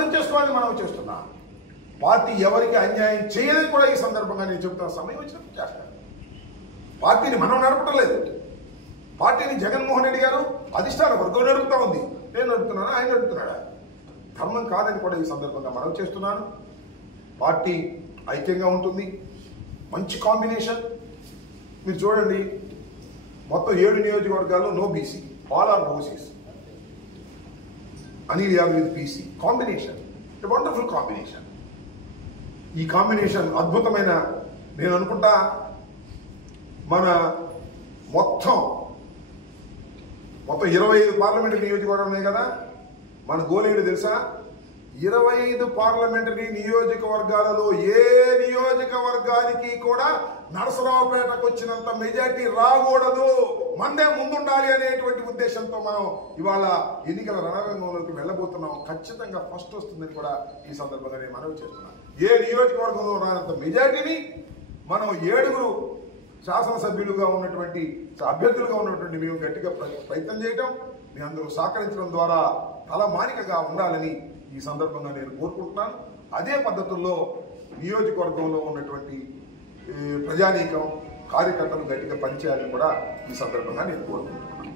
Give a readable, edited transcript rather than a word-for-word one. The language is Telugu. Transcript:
అర్థం చేసుకోవాలని మనం చేస్తున్నా. పార్టీ ఎవరికి అన్యాయం చేయదని కూడా ఈ సందర్భంగా నేను చెప్తున్నా. సమయం వచ్చినప్పుడు చేస్తాను. పార్టీని మనం నడపడం లేదు. పార్టీని జగన్మోహన్ రెడ్డి గారు అధిష్టాన వర్గం నడుపుతా ఉంది. నేను నడుపుతున్నాను, ఆయన నడుపుతున్నాడా? ధర్మం కాదని కూడా ఈ సందర్భంగా మనం చేస్తున్నాను. పార్టీ ఐక్యంగా ఉంటుంది. మంచి కాంబినేషన్. మీరు చూడండి, మొత్తం 7 నియోజకవర్గాల్లో no BC, all are OCs. Anil Yadav with BC combination, wonderful combination. ఈ కాంబినేషన్ అద్భుతమైన, నేను అనుకుంటా మన మొత్తం 25 పార్లమెంటరీ నియోజకవర్గాలు ఉన్నాయి కదా. మన గోలేడు తెలుసా? 25 పార్లమెంటరీ నియోజకవర్గాలలో ఏ నియోజకవర్గానికి కూడా నరసరావుపేటకు వచ్చినంత మెజార్టీ రాకూడదు, మందే ముందుండాలి అనేటువంటి ఉద్దేశంతో మనం ఇవాళ ఎన్నికల రణరంగంలోకి వెళ్ళబోతున్నాం. ఖచ్చితంగా ఫస్ట్ వస్తుందని కూడా ఈ సందర్భంగా నేను మనవి చేస్తున్నాను. ఏ నియోజకవర్గంలో రానంత మెజార్టీని మనం 7 శాసనసభ్యులుగా ఉన్నటువంటి అభ్యర్థులుగా ఉన్నటువంటి మేము గట్టిగా ప్రయత్నం చేయటం, మీ అందరూ సహకరించడం ద్వారా తలమానికగా ఉండాలని ఈ సందర్భంగా నేను కోరుకుంటున్నాను. అదే పద్ధతుల్లో నియోజకవర్గంలో ఉన్నటువంటి ప్రజానీకం, కార్యకర్తలు గట్టిగా పనిచేయాలని కూడా ఈ సందర్భంగా నేను కోరుకుంటున్నాను.